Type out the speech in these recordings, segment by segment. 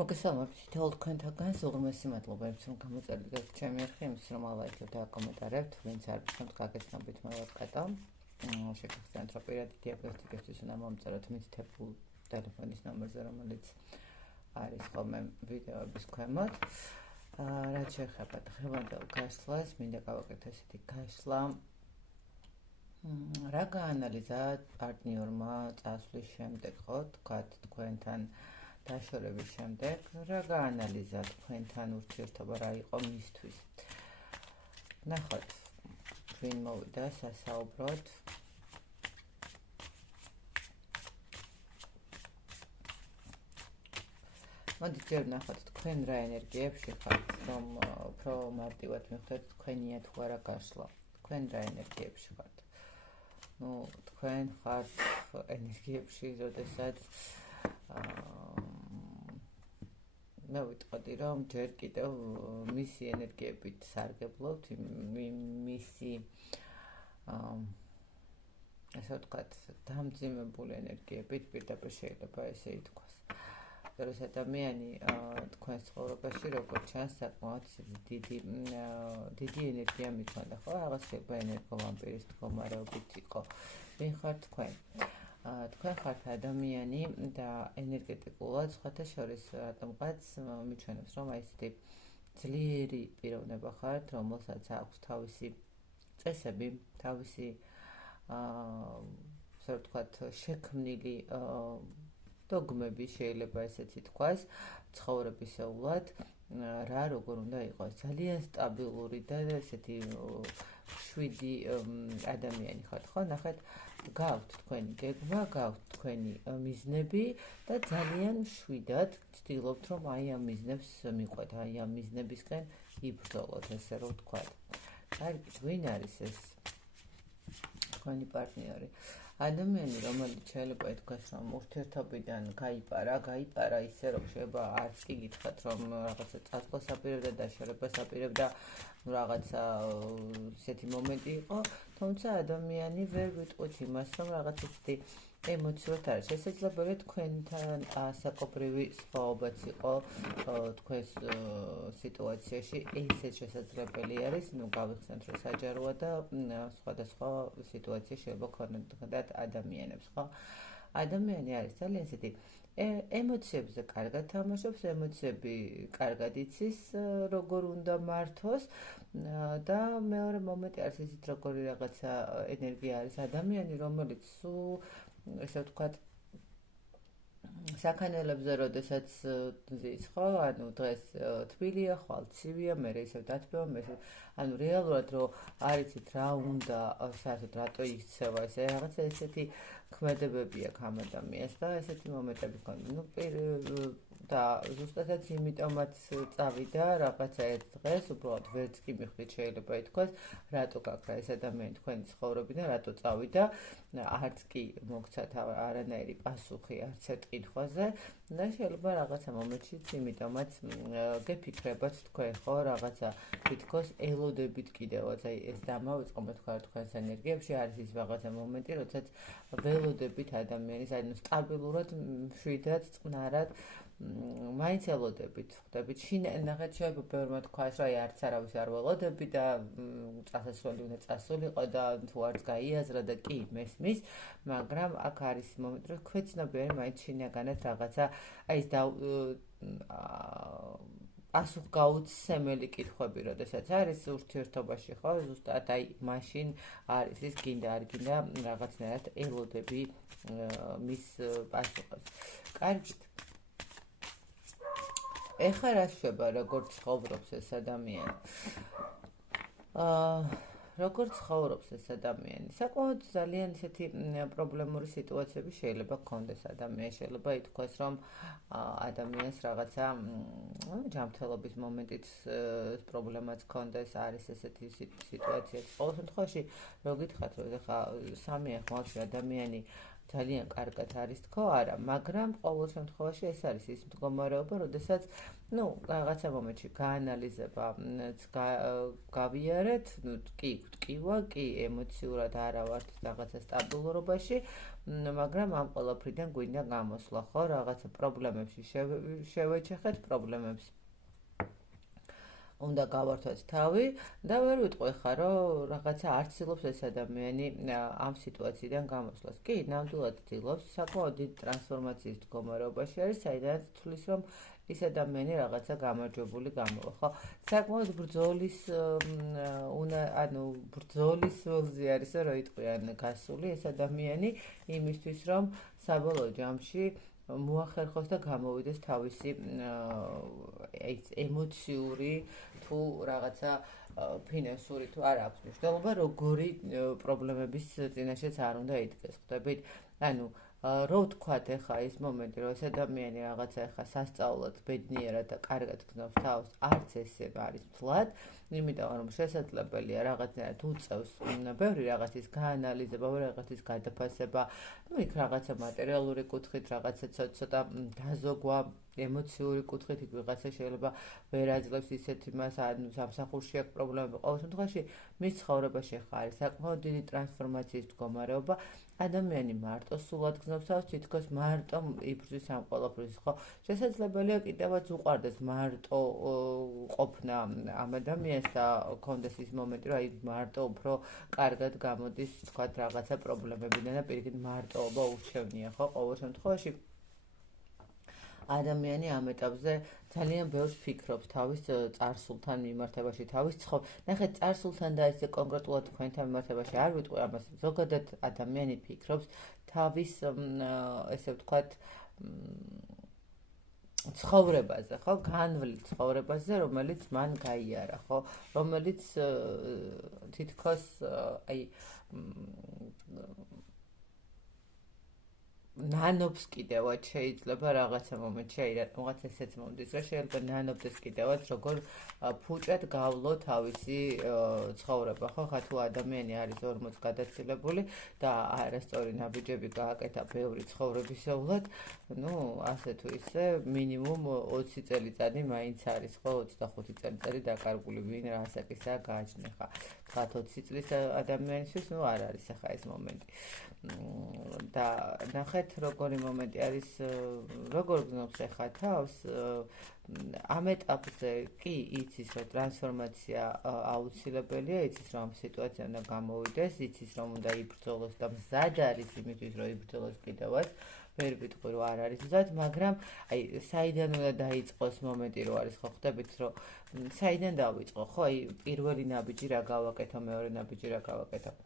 მოგესალმებით თითოეულ თქვენთაგან უღრმესი მადლობა იმის რომ გამოწერდით ჩემი არხი იმის რომ ალაიქებთ და აკომენტარებთ ვინც არ გქონთ გაგესწრებით მე ვარ კატა შეგახსენებთ რომ პირადი დიაგნოსტიკისთვის უნდა მომწეროთ მითითებულ ტელეფონის ნომერზე რომელიც არის ხოლმე ვიდეოების ქვემოთ რაც შეეხება დღევანდელ გაშლას მინდა გავაკეთოთ ესეთი გაშლა რა გაანალიზა პარტნიორმა წასვლის შემდეგ ხო თქვათ თქვენთან დაშორების შემდეგ რა გაანალიზა თქვენთან ურთიერთობა რა იყო მისთვის ნახოთ ვინ მოვიდა სასაუბროდ მოდით ჯერ ნახოთ თქვენ რა ენერგიებში ხართ რომ უფრო მარტივად მივხვდეთ თქვენია თუ არა გაშლა თქვენ რა ენერგიებში ხართ ну თქვენ ხართ ენერგიებში როდესაც მე ვიტყოდი რომ ჯერ კიდევ მისი ენერგიებით სარგებლობთ მისი ასე ვთქვათ დამძიმებული ენერგიებით პირდაპირ შეიძლება ესე ითქვას რომ ადამიანი თქვენს ცხოვრებაში როგორც ჩანს საკმაოდ დიდი ენერგია მიჩნდა ხო რაღაც შეიძლება ენერგოვამპირის მდგომარეობით იყო ვინ ხართ თქვენ თქვენ ხართ ადამიანი და ენერგეტიკულად სხვათა შორის რატომღაც მიჩვენებს რომ აი ესეთი ძლიერი პიროვნება ხართ რომელსაც აქვს თავისი წესები თავისი ასე ვთქვათ შექმნილი დოგმები შეიძლება ესეც ითქვას ცხოვრებისეულად რა როგორ უნდა იყოს ძალიან სტაბილური და ესეთი შვიდი ადამიანი ხართ ხო ნახეთ გაქვთ თქვენი გეგმა გაქვთ თქვენი მიზნები და ძალიან შვიდად ცდილობთ რომ აი ამ მიზნებს მიყვეთ აი ამ მიზნებისკენ იბრძოლოთ ესე რომ ვთქვათ კარგი ვინ არის ეს თქვენი პარტნიორი ადამიანი რომელიც შეიძლება ითქვას რომ ურთიერთობიდან გაიპარა ისე რომ შეიძლება არც კი გითხრათ რომ რაღაცა წასვლას აპირებდა დაშორებას აპირებდა რაღაცა ისეთი მომენტი იყო თუმცა ადამიანი ვერ ვიტყვით იმას რომ რაღაც ისეთი ემოციურად არის შესაძლებელი თქვენთან ასაკობრივი სხვაობაც იყო თქვენს სიტუაციაში ისე შესაძლებელი არის ნუ გავიხსენოთ რომ საჯაროა და სხვადასხვა სიტუაცია შეიძლება ქონდეთ ადამიანებს ხო ადამიანი არის ძალიან ისეთი ემოციებზე კარგად თამაშობს ემოციები კარგად იცის როგორ უნდა მართოს და მეორე მომენტი არის ისეთ როგორი რაღაცა ენერგია არის ადამიანი რომელიც სულ ესე ვთქვათ საქანელებზე როდესაც ზის ხო ანუ დღეს თბილია ხვალ ცივია მე ისევ დათბევა მე ანუ რეალურად რომ არ იცით რა უნდა საერთოდ რატო იქცევა ესე რაღაცა ესეთი ქმედებები აქვს ამ ადამიანს და ესეთი მომენტები ქონდა ნუ და ზუსტადაც იმიტომაც წავიდა რაღაცა ერთ დღეს უბრალოდ ვერც კი მიხვდით შეიძლება ითქვას რატო გაქრა ეს ადამიანი თქვენი ცხოვრებიდან რატო წავიდა არც კი მოგცათ არანაირი პასუხი არც ერთ კითხვაზე და შეიძლება რაღაცა მომენტშიც იმიტომაც გეფიქრებათ თქვენ ხო რაღაცა თითქოს ელოდებით კიდევაც აი ეს დამავიწყო მე თქვა თქვენს ენერგიებში არის ის რაღაცა მომენტი როდესაც ველოდებით ადამიანის ანუ სტაბილურად მშვიდად წყნარად მაინც ელოდებით ხვდებით ნახეთ შეიძლება ბევრმა თქვას რომ აი არც არავის არ ველოდები და წასასვლელი უნდა წასულიყო და თუ არც გაიაზრა და კი მესმის მაგრამ აქ არის მომენტი რომ ქვეცნობიერი მაინც შინაგანად რაღაცა აი ეს პასუხგაუცემელი კითხვები როდესაც არის ურთიერთობაში ხო ზუსტად აი მაშინ არის ის გინდა არ გინდა რაღაცნაირად ელოდები მის პასუხებს კარგით ეხლა რა შეება როგორც ცხოვრობს ეს ადამიანი როგორც ცხოვრობს ეს ადამიანი საკმაოდ ძალიან ისეთი პრობლემური სიტუაციები შეიძლება გქონდეს ადამიანს შეიძლება ითქვას რომ ადამიანს რაღაცა ჯანმრთელობის მომენტიც პრობლემაც გქონდეს არის ესეთი სიტუაცია ყოველ შემთხვევაში რო გითხრათ რომ ეხლა სამი ხმალში ადამიანი ძალიან კარგად არის თქო, არა, მაგრამ ყოველ შემთხვევაში ეს არის ის მდგომარეობა, როდესაც რაღაცა მომენტში გაანალიზება გავიარეთ, კი გვტკივა, კი ემოციურად არა ვართ რაღაცა სტაბილურობაში, მაგრამ ამ ყველაფრიდან გვინდა გამოსვლა, ხო, რაღაცა პრობლემებში შევეჩეხეთ, პრობლემებს უნდა გავართვათ თავი და ვერ ვიტყვი ხარ, რომ რაღაცა არ ცდილობს ეს ადამიანი ამ სიტუაციიდან გამოსვლას. კი, ნამდვილად ცდილობს, საკმაოდ დიდი ტრანსფორმაციის მდგომარეობაში არის, საიდანაც თulis რომ ის ადამიანი რაღაცა გამარჯვებული გამოვა, ხო? საკმაოდ ბრძოლის ბრძოლის ველზე არის, რომ იტყვიან გასული ეს ადამიანი იმისთვის, რომ საბოლოო ჯამში მოახერხოს და გამოვიდეს თავისი ემოციური თუ რაღაცა ფინანსური თუ არ აქვს მნიშვნელობა, როგორი პრობლემების წინაშეც არ უნდა იდგეს. ხვდებით? რო ვთქვათ ეხა ის მომენტი, რომ ეს ადამიანი რაღაცა ეხა სასწაულად, ბედნიერად და კარგად გრძნობს თავს, არც ესე არის მთლად, იმიტომ რომ შესაძლებელია რაღაცნაირად უწევს ბევრი რაღაცის გაანალიზება, რაღაცის გადაფასება, იქ რაღაცა მატერიალური კუთხით, რაღაცა ცოტა დაზოგვა, ემოციური კუთხით, იქ ვიღაცა შეიძლება ვერ აძლევს ისეთ იმას, სამსახურში აქვს პრობლემები. ყოველ შემთხვევაში მის ცხოვრებაში ხა არის საკმაოდ დიდი ტრანსფორმაციის მდგომარეობა. ადამიანი მარტო სულად გრძნობს თავს, თითქოს მარტო იბრძვის ამ ყველაფრის, ხო? შესაძლებელია კიდევაც უყვარდეს მარტო ყოფნა ამ ადამიანს და კონდეს ის მომენტი, რომ აი მარტო უფრო კარგად გამოდის, თქვათ, რაღაცა პრობლემებიდან და პირიქით მარტოობა ურჩევნია, ხო? ყოველ შემთხვევაში ადამიანი ამ ეტაპზე ძალიან ბევრს ფიქრობს თავის წარსულთან მიმართებაში, თავის ნახეთ, წარსულთან და ესე კონკრეტულად თქვენთან მიმართებაში არ ვიტყვი ამას. ზოგადად ადამიანი ფიქრობს თავის ესე ვთქვათ ცხოვრებაზე, ხო? განვლილ ცხოვრებაზე, რომელიც მან გაიარა, ხო? რომელიც თითქოს აი ნანობს კიდევაც შეიძლება რაღაცა მომენტში, აი რაღაც ესეც მომდის, რომ შეიძლება ნანობდეს კიდევაც როგორ ფუჭად გავლო თავისი ცხოვრება, ხო? ხა თუ ადამიანი არის 40 გადაცილებული და არასწორი ნაბიჯები გააკეთა ბევრი ცხოვრებისეულად, ასე თუ ისე მინიმუმ 20 წელიწადი მაინც არის, ხო? 25 წელიწადი დაკარგული, ვინ რა ასაკისაა გააჩნია. ხა 20 წლის ადამიანისთვის არ არის ახლა ეს მომენტი. და ნახეთ როგორი მომენტი არის, როგორ გზნობს ახლა თავს ამ ეტაპზე კი იცის რომ ტრანსფორმაცია აუცილებელია, იცის რომ ამ სიტუაცია უნდა გამოვიდეს, იცის რომ უნდა იბრძოლოს და მზად არის იმისთვის რომ იბრძოლოს კიდევაც, ვერ ვიტყვი რომ არ არის მზად, მაგრამ აი საიდან უნდა დაიწყოს მომენტი რო არის, ხო ხვდებით რომ საიდან დავიწყო, ხო აი პირველი ნაბიჯი რა გავაკეთო, მეორე ნაბიჯი რა გავაკეთო.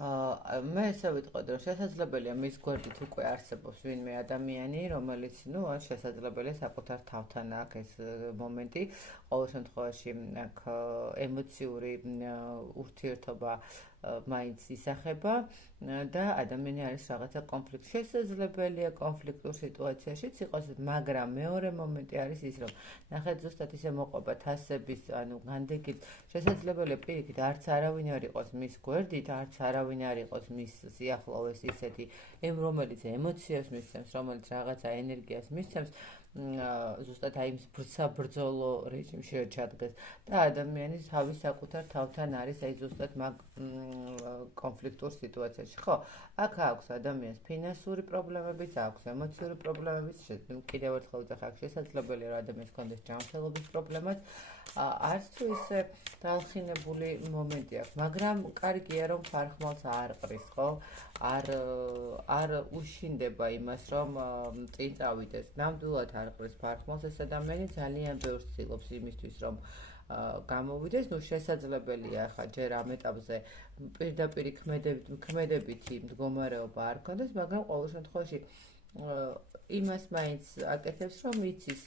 მე ესე ვიტყოდი, რომ შესაძლებელია მის გვერდით უკვე არსებობს ვინმე ადამიანი, რომელიც, შესაძლებელია საკუთარ თავთან აქვს ეს მომენტი, ყოველ შემთხვევაში აქ ემოციური ურთიერთობა მაინც ისახება და ადამიანი არის რაღაცა კონფლიქტ. შესაძლებელია კონფლიქტურ სიტუაციაშიც იყოს, მაგრამ მეორე მომენტი არის ის, რომ ნახეთ ზუსტად ისე მოყვება თასების, განდეგით, შესაძლებელია პირიქით არც არავინ არ იყოს მის გვერდით, არც არავინ არ იყოს მის სიახლოვეს ისეთი, რომელიც ემოციებს მისცემს, რომელიც რაღაცა ენერგიას მისცემს, ზუსტად აი ის ბრძოლო რეჟიმში რო ჩადგეს და ადამიანი თავის საკუთარ თავთან არის აი ზუსტად მაგ კონფლიქტურ სიტუაციაში. ხო, აქ აქვს ადამიანს ფინანსური პრობლემებიც, აქვს ემოციური პრობლემებიც, კიდევ ერთხელ ვუძახ, აქ შესაძლებელია რომ ადამიანს ჰქონდეს ჯანმრთელობის პრობლემაც, არც თუ ისე დალხინებული მომენტი აქვს, მაგრამ კარგია რომ ფარხმალს არ ყრის, ხო? არ უშინდება იმას, რომ წინ წავიდეს. ნამდვილად არ ყრის ფარხმალს ეს ადამიანი, ძალიან ბევრს ცდილობს იმისთვის, რომ გამოვიდეს, შესაძლებელია ხა ჯერ ამ ეტაპზე პირდაპირ ქმედებითი მდგომარეობა არ ქონდეს, მაგრამ ყოველ შემთხვევაში იმას მაინც აკეთებს, რომ იცის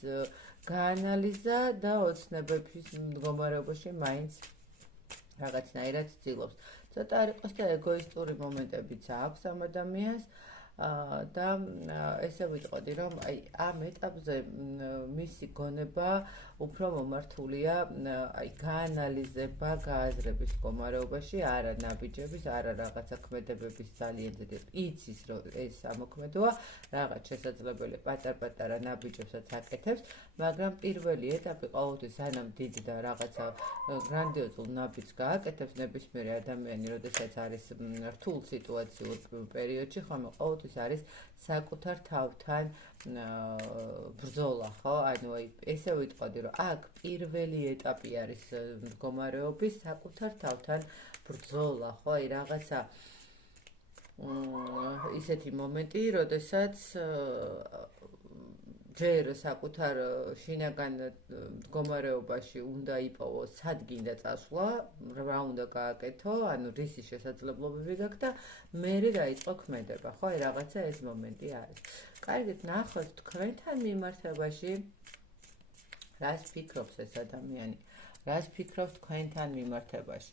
გაანალიზა და ოცნებების მდგომარეობაში მაინც რაღაცნაირად ცდილობს. ცოტა არ იყოს და ეგოისტური მომენტებიც აქვს ამ ადამიანს, და ესე ვიტყოდი, რომ აი ამ ეტაპზე მისი გონება უფრო მომართულია აი გაანალიზება, გააზრების მდგომარეობაში, არა ნაბიჯების, არა რაღაცა ქმედებების ძალიან დიდი. იცის, რომ ეს ამოქმედოა, რაღაც შესაძლებელი პატარ-პატარა ნაბიჯებსაც აკეთებს, მაგრამ პირველი ეტაპი ყოველთვის სანამ დიდ და რაღაცა გრანდიოზულ ნაბიჯს გააკეთებს ნებისმიერი ადამიანი, როდესაც არის რთულ სიტუაციურ პერიოდში, ხომ ყოველთვის არის საკუთარ თავთან ბრძოლა, ხო? ანუ აი ესე ვიტყოდი, რომ აქ პირველი ეტაპი არის მდგომარეობის საკუთარ თავთან ბრძოლა, ხო? აი რაღაცა ისეთი მომენტი, როდესაც ჯერ საკუთარ შინაგან მდგომარეობაში უნდა იპოვოს სად გინდა წასვლა, რა უნდა გააკეთო, ანუ რისი შესაძლებლობები გაქვს და მერე დაიწყო ქმედება, ხო? აი რაღაცა ეს მომენტი არის. კარგით, ნახოთ თქვენთან მიმართებაში რას ფიქრობს ეს ადამიანი, რას ფიქრობს თქვენთან მიმართებაში.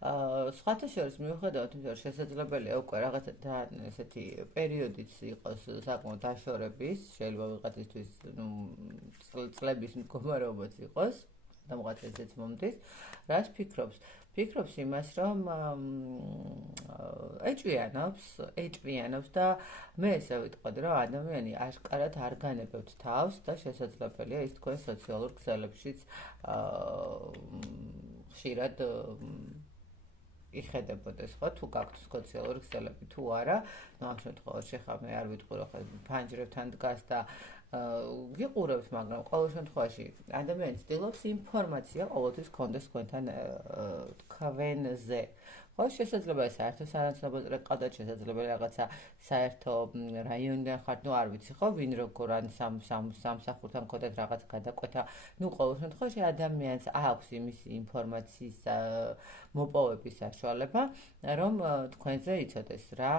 სხვათა შორის მიუხედავად იმისა, რომ შესაძლებელია უკვე რაღაცა ესეთი პერიოდიც იყოს საკმაოდ დაშორების, შეიძლება ვიღაცისთვის წლების მდგომარეობაც იყოს, დამღაც ესეც მომდის. რას ფიქრობს? ფიქრობს იმას, რომ ეჭვიანობს და მე ესე ვიტყოდი, რომ ადამიანი აშკარად არ განებებთ თავს და შესაძლებელია ის თქვენ სოციალურ ქსელებშიც ხშირად იხედებოდეს, ხო, თუ გაქვთ სოციალური ქსელები თუ არა, ну ამ შემთხვევაში ხა მე არ ვიტყვი, რომ ფანჯრებთან დგას და გიყურებს, მაგრამ ყოველ შემთხვევაში ადამიანი ცდილობს ინფორმაცია ყოველთვის გქონდეს თქვენთან თქვენზე. ხო, შესაძლებელია საერთო სანაცნობო წრე ყავდათ, შესაძლებელია რაღაცა საერთო რაიონიდან ხართ, ну არ ვიცი, ხო, ვინ როგორ ან სამსახურთან გქონდათ რაღაც გადაკვეთა. ну ყოველ შემთხვევაში ადამიანს აქვს იმის ინფორმაციის მოპოვების საშუალება, რომ თქვენზე იცოდეს რა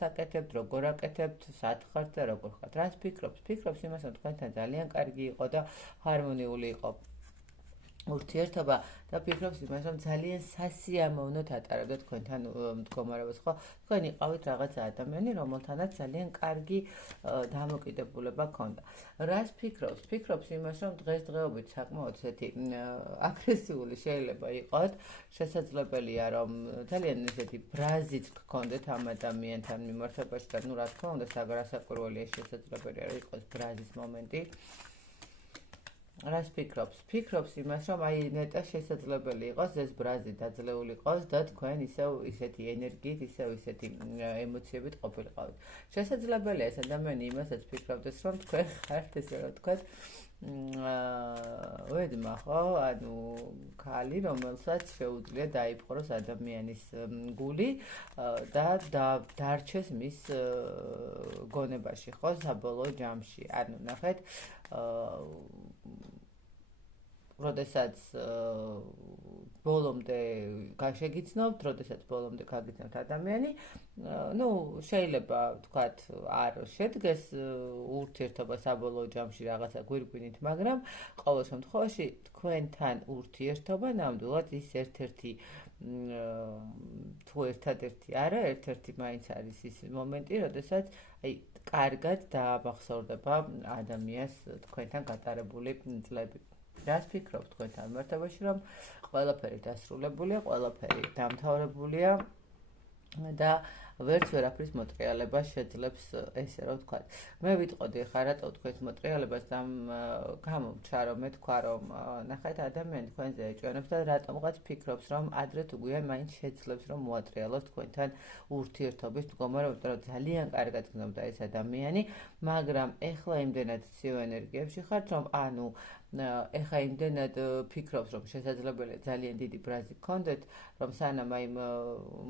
საკეთებთ, როგორ აკეთებთ, სად ხართ და როგორ ხართ. რას ფიქრობს? ფიქრობს იმას, რომ თქვენთან ძალიან კარგი იყო და ჰარმონიული იყო ურთიერთობა და ფიქრობს იმას, რომ ძალიან სასიამოვნოდ ატარებდა თქვენთან მდგომარეობას, ხო? თქვენ იყავით რაღაცა ადამიანი, რომელთანაც ძალიან კარგი დამოკიდებულება ჰქონდა. რას ფიქრობს? ფიქრობს იმას, რომ დღესდღეობით საკმაოდ ესეთი აგრესიული შეიძლება იყოთ, შესაძლებელია, რომ ძალიან ესეთი ბრაზიც გქონდეთ ამ ადამიანთან მიმართებაში და ну რა თქმა უნდა, საგრასაკვირველია შესაძლებელია, რომ იყოს ბრაზის მომენტი. რას ფიქრობს? ფიქრობს იმას, რომ აი ნეტა შესაძლებელი იყოს ეს ბრაზი დაძლეული იყოს და თქვენ ისევ ისეთი ენერგიით, ისევ ისეთი ემოციებით ყოფილიყავით. შესაძლებელია ეს ადამიანი იმასაც ფიქრობდეს, რომ თქვენ ხართ ესე რომ თქვათ ვედმა, ხო? ანუ ქალი, რომელსაც შეუძლია დაიპყროს ადამიანის გული და დარჩეს მის გონებაში, ხო, საბოლოო ჯამში. ანუ ნახეთ, როდესაც ბოლომდე გაშეგიცნობთ, როდესაც ბოლომდე გაგიცნობთ ადამიანი, ну, შეიძლება თქვათ არ შედგეს ურთიერთობა საბოლოო ჯამში რაღაცა გვირგვინით, მაგრამ ყოველ შემთხვევაში თქვენთან ურთიერთობა ნამდვილად ის ერთ-ერთი თუ ერთადერთი არა, ერთ-ერთი მაინც არის ის მომენტი, როდესაც აი კარგად დაამახსოვრდება ადამიანს თქვენთან გატარებული წლები. რას ფიქრობთ თქვენთან მიმართებაში, რომ ყველაფერი დასრულებულია, ყველაფერი დამთავრებულია და ვერც ვერაფრის მოტრიალება შეძლებს ესე რომ ვთქვათ. მე ვიტყოდი ხა რატო თქვენს მოტრიალებას და გამომჩა რომ მე თქვა რომ ნახეთ ადამიანი თქვენზე ეჭვიანობს და რატომღაც ფიქრობს რომ ადრე თუ გვიან მაინც შეძლებს რომ მოატრიალოს თქვენთან ურთიერთობის მდგომარეობა, რომ ძალიან კარგად გნობდა ეს ადამიანი, მაგრამ ეხლა იმდენად ცივ ენერგიებში ხართ, რომ ანუ ეხა იმდენად ფიქრობს, რომ შესაძლებელია ძალიან დიდი ბრაზი გქონდეთ, რომ სანამ აი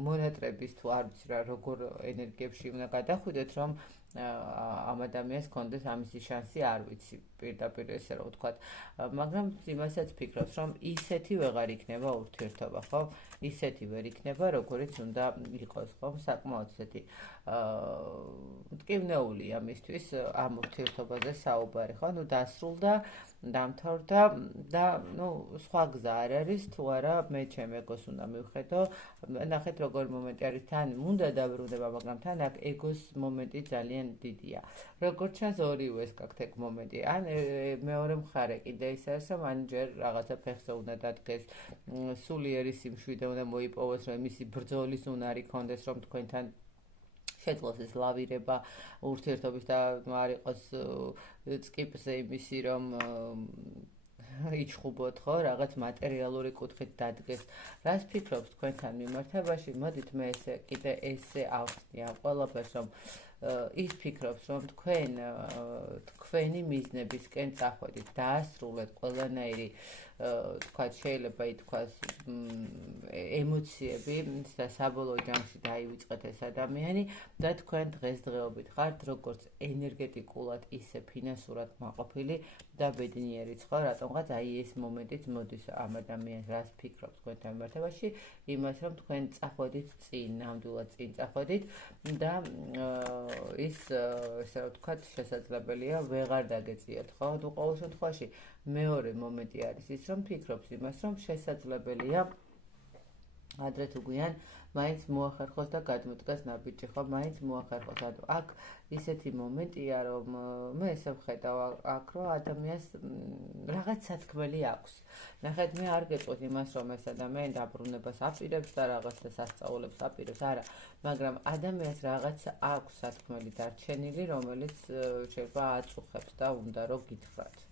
მონატრების თუ არ ვიცი რა როგორ ენერგიებში უნდა გადახვიდეთ, რომ ამ ადამიანს კონდეს ამისი შანსი არ ვიცი პირდაპირ ესე რომ ვთქვათ მაგრამ იმასაც ფიქრობს რომ ისეთი ვეღარ იქნება ურთიერთობა ხო ისეთი ვერ იქნება როგორიც უნდა იყოს ხო საკმაოდ ისეთი მტკივნეულია მისთვის ამ ურთიერთობაზე საუბარი ხო ნუ დასრულდა დამთავრდა და ნუ სხვა გზა არ არის თუ არა მე ჩემ ეგოს უნდა მივხედო ნახეთ როგორ მომენტი არის თან უნდა დაბრუნდება მაგრამ თან აქ ეგოს მომენტი ძალიან დიდია როგორც ჩანს ორივეს გაქვთ ეგ მომენტი ან მეორე მხარე კიდე ის არის რომ ან ჯერ რაღაცა ფეხზე უნდა დადგეს სულიერი სიმშვიდე უნდა მოიპოვოს რომ მისი ბრძოლის უნარი ქონდეს რომ თქვენთან შეძლოს ეს ლავირება ურთიერთობის და არ იყოს წკიპზე იმისი რომ იჩხუბოთ ხო რაღაც მატერიალური კუთხით დადგეს რას ფიქრობთ თქვენთან მიმართებაში მოდით მე ესე კიდე ესე ავხსნი ამ ყველაფერს რომ ის ფიქრობს რომ თქვენი მიზნებისკენ წახვედით დაასრულეთ ყველანაირი თქვათ შეიძლება ითქვას ემოციები და საბოლოო ჯამში დაივიწყეთ ეს ადამიანი და თქვენ დღესდღეობით ხართ როგორც ენერგეტიკულად ისე ფინანსურად მაყოფილი და ბედნიერიც ხო რატომღაც აი ეს მომენტიც მოდის ამ ადამიანს რას ფიქრობს თქვენთან მიმართებაში იმას რომ თქვენ წახვედით წინ ნამდვილად წინ წახვედით და ის ესე რომ ვთქვათ შესაძლებელია ვეღარ დაგეწიათ ხო თუ ყოველ შემთხვევაში მეორე მომენტი არის ის რომ ფიქრობს იმას რომ შესაძლებელია ადრე თუ გვიან მაინც მოახერხოს და გადმოდგას ნაბიჯი ხო მაინც მოახერხოს ანუ აქ ისეთი მომენტია რომ მე ესე ვხედავ აქ რომ ადამიანს რაღაც სათქმელი აქვს ნახეთ მე არ გეტყვით იმას რომ ეს ადამიანი დაბრუნებას აპირებს და რაღაცა სასწაულებს აპირებს არა მაგრამ ადამიანს რაღაც აქვს სათქმელი დარჩენილი რომელიც შეიძლება აწუხებს და უნდა რომ გითხრათ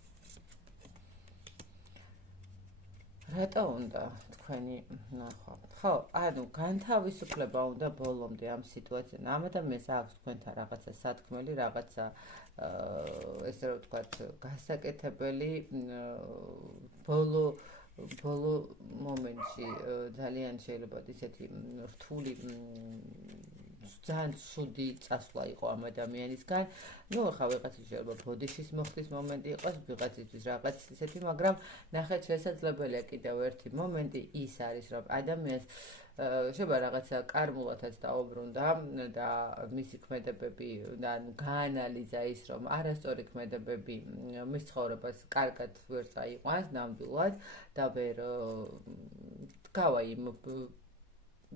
რატო უნდა თქვენი ნახვა ხო ანუ განთავისუფლება უნდა ბოლომდე ამ სიტუაციიდან ამ ადამიანს აქვს თქვენთან რაღაცა სათქმელი რაღაცა ესე რომ ვთქვათ გასაკეთებელი ბოლო მომენტში ძალიან შეიძლება ისეთი რთული ძალიან ცუდი წასვლა იყო ამ ადამიანისგან. ნუ ახლა ვიღაცის შეიძლება ბოდიშის მოხდის მომენტი იყოს, ვიღაცისთვის რაღაც ისეთი, მაგრამ ნახეთ შესაძლებელია კიდევ ერთი მომენტი ის არის, რომ ადამიანს შეიძლება რაღაცა კარმულათაც დაუბრუნდა და მისი ქმედებები და გაანალიზა ის, რომ არასწორი ქმედებები მის ცხოვრებას კარგად ვერ წაიყვანს ნამდვილად და ვერ დგავა იმ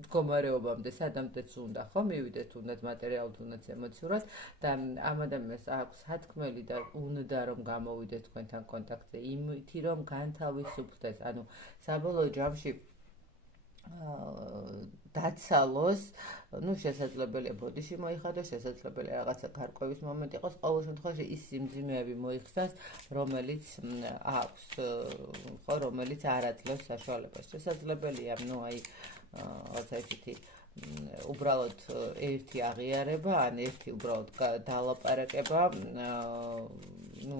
მდგომარეობამდე, სადამდეც უნდა ხო მივიდეს თუნდაც მატერიალურად, თუნდაც ემოციურად და ამ ადამიანს აქვს სათქმელი და უნდა რომ გამოვიდეს თქვენთან კონტაქტზე, იმითი რომ განთავისუფლდეს, ანუ საბოლოო ჯამში დაცალოს, ну შესაძლებელია ბოდიში მოიხადოს, შესაძლებელია რაღაცა გარკვევის მომენტი იყოს, ყოველ შემთხვევაში ის სიმძიმეები მოიხსნას, რომელიც აქვს, ხო, რომელიც არ აძლევს საშუალებას. შესაძლებელია, ну აი რაღაცა ისეთი უბრალოდ ერთი აღიარება, ან ერთი უბრალოდ დალაპარაკება, ну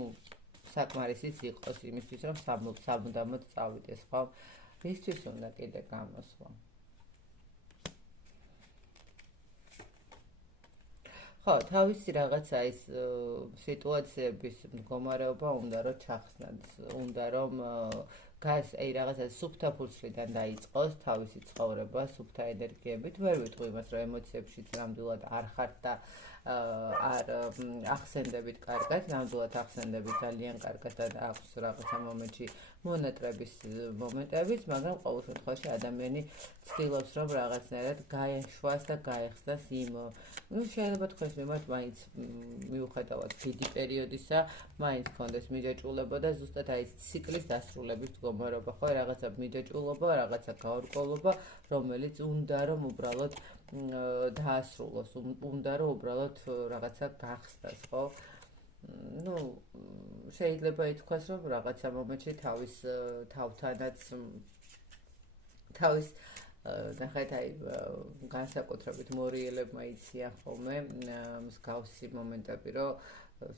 საკმარისიც იყოს იმისთვის, რომ სამუდამოდ წავიდეს, ხო? ისთვის უნდა კიდე გამოსვლა. ხო, თავისი რაღაცა ის სიტუაციების მდგომარეობა უნდა რომ ჩახსნათ, უნდა რომ აი რაღაცა სუფთა ფურცლიდან დაიწყოს თავისი ცხოვრება, სუფთა ენერგიებით, ვერ ვიტყვი იმას, რომ ემოციებშიც ნამდვილად არ ხართ და არ ახსენდებით კარგად, ნამდვილად ახსენდებით ძალიან კარგად და აქვს რაღაცა მომენტში მონატრების მომენტებიც, მაგრამ ყოველ შემთხვევაში ადამიანი ცდილობს, რომ რაღაცნაირად გაეშვას და გაეხსნას იმ, ну შეიძლება თქვენს მიმართ მაინც მიუხედავად დიდი პერიოდისა, მაინც ქონდეს მიჯაჭვულება და ზუსტად აი ციკლის დასრულების მდგომარეობა, ხო, რაღაცა მიჯაჭვულობა, რაღაცა გაურკვევლობა, რომელიც უნდა რომ უბრალოდ დაასრულოს, უნდა რომ უბრალოდ რაღაცა გახსნას, ხო? ну შეიძლება ითქვას, რომ რაღაცა მომენტში თავის თავთანაც თავის ნახეთ აი განსაკუთრებით მორიელებმა იციან ხოლმე მსგავსი მომენტები, რომ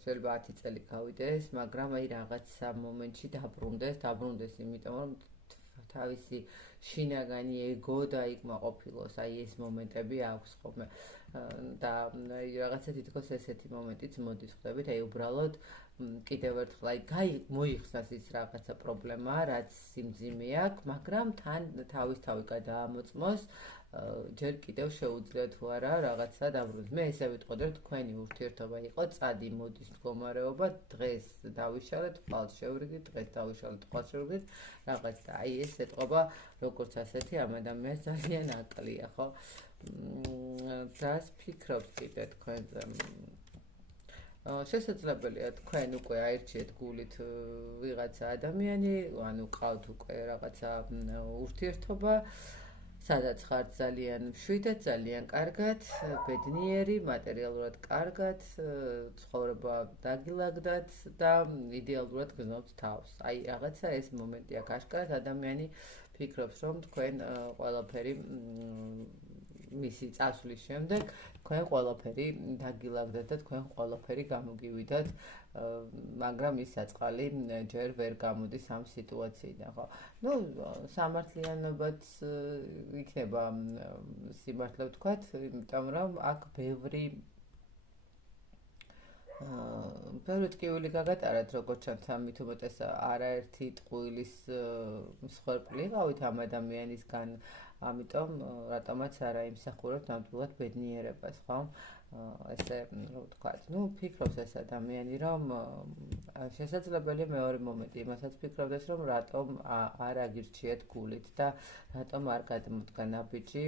შეიძლება 10 წელი გავიდეს, მაგრამ აი რაღაცა მომენტში დაბრუნდეს, იმიტომ რომ თავისი შინაგანი ეგო დაიკმაყოფილოს, აი ეს მომენტები აქვს ხოლმე. და რაღაცა თითქოს ესეთი მომენტიც მოდის ხვდებით, აი უბრალოდ კიდევ ერთხელ აი მოიხსნას ის რაღაცა პრობლემაა, რაც სიმძიმე აქვს, მაგრამ თან თავისთავად გადაამოწმოს ჯერ კიდევ შეუძლია თუ არა რაღაცა დაბრუნდეს. მე ესე ვიტყოდი, რომ თქვენი ურთიერთობა იყო წადი მოდის მდგომარეობა, დღეს დავიშალეთ, ხვალ შევრიგდით, დღეს დავიშალეთ, ხვალ შევრიგდით, რაღაც და აი ეს ეთყობა როგორც ასეთი ამ ადამიანს ძალიან აკლია, ხო? Რას ფიქრობთ კიდე თქვენზე? შესაძლებელია თქვენ უკვე აირჩიეთ გულით ვიღაცა ადამიანი, ანუ ყავთ უკვე რაღაცა ურთიერთობა, სადაც ხართ ძალიან მშვიდად, ძალიან კარგად, ბედნიერი, მატერიალურად კარგად, ცხოვრება დაგილაგდათ და იდეალურად გრძნობთ თავს. აი რაღაცა ეს მომენტი აქვს აშკარად ადამიანი ფიქრობს, რომ თქვენ ყველაფერი მისი წასვლის შემდეგ თქვენ ყველაფერი დაგილაგდათ და თქვენ ყველაფერი გამოგივიდათ, მაგრამ ის საწყალი ჯერ ვერ გამოდის ამ სიტუაციიდან, ხო? ნუ სამართლიანობაც იქნება სიმართლე ვთქვათ, იმიტომ რომ აქ ბევრი ტკივილი გაგატარეთ, როგორც ჩანს, ამით უმეტეს არაერთი ტყუილის მსხვერპლი იყავით ამ ადამიანისგან, ამიტომ რატომაც არა იმსახურებთ ნამდვილად ბედნიერებას, ხო? ესე ვთქვათ, ნუ ფიქრობს ეს ადამიანი, რომ შესაძლებელია მეორე მომენტი იმასაც ფიქრობდეს, რომ რატომ არ აგირჩიეთ გულით და რატომ არ გადმოდგა ნაბიჯი,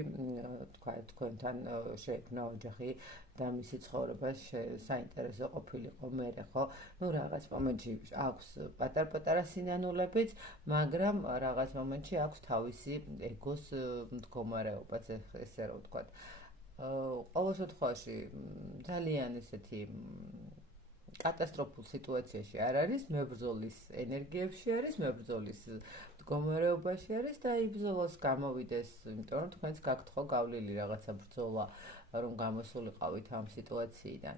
თქვათ, თქვენთან შეექმნა ოჯახი და მისი ცხოვრება საინტერესო ყოფილიყო მერე, ხო? ნუ რაღაც მომენტში აქვს პატარ-პატარა სინანულებიც, მაგრამ რაღაც მომენტში აქვს თავისი ეგოს მდგომარეობაც, ესე რომ ვთქვათ. ყოველ შემთხვევაში ძალიან ესეთი კატასტროფულ სიტუაციაში არ არის, მებრძოლის ენერგიებში არის, მებრძოლის მდგომარეობაში არის და იბრძოლოს გამოვიდეს, იმიტომ რომ თქვენს გაქვთ ხო გავლილი რაღაცა ბრძოლა, რომ გამოსულიყავით ამ სიტუაციიდან.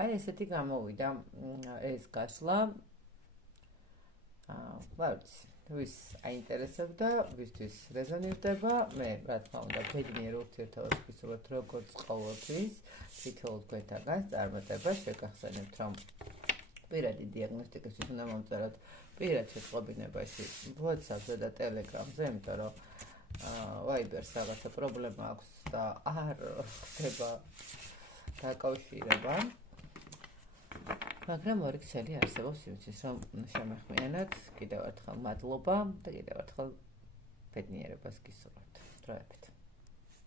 აი ესეთი გამოვიდა ეს გასვლა. ვარცი ვის აინტერესებდა, ვისთვის რეზონირდება, მე რა თქმა უნდა ბედნიერ ურთიერთობას ვისურვებთ როგორც ყოველთვის, თითოეულ თქვენთაგანს წარმატებას შეგახსენებთ, რომ პირადი დიაგნოსტიკისთვის უნდა მომწეროთ პირად შეტყობინებაში, WhatsApp-ზე და Telegram-ზე, იმიტომ რომ Viber-ს რაღაცა პრობლემა აქვს და არ ხდება დაკავშირება. მაგრამ ორი ქსელი არსებობს იმისთვის, რომ შემეხმიანოთ. კიდევ ერთხელ მადლობა და კიდევ ერთხელ ბედნიერებას გისურვებთ. დროებით.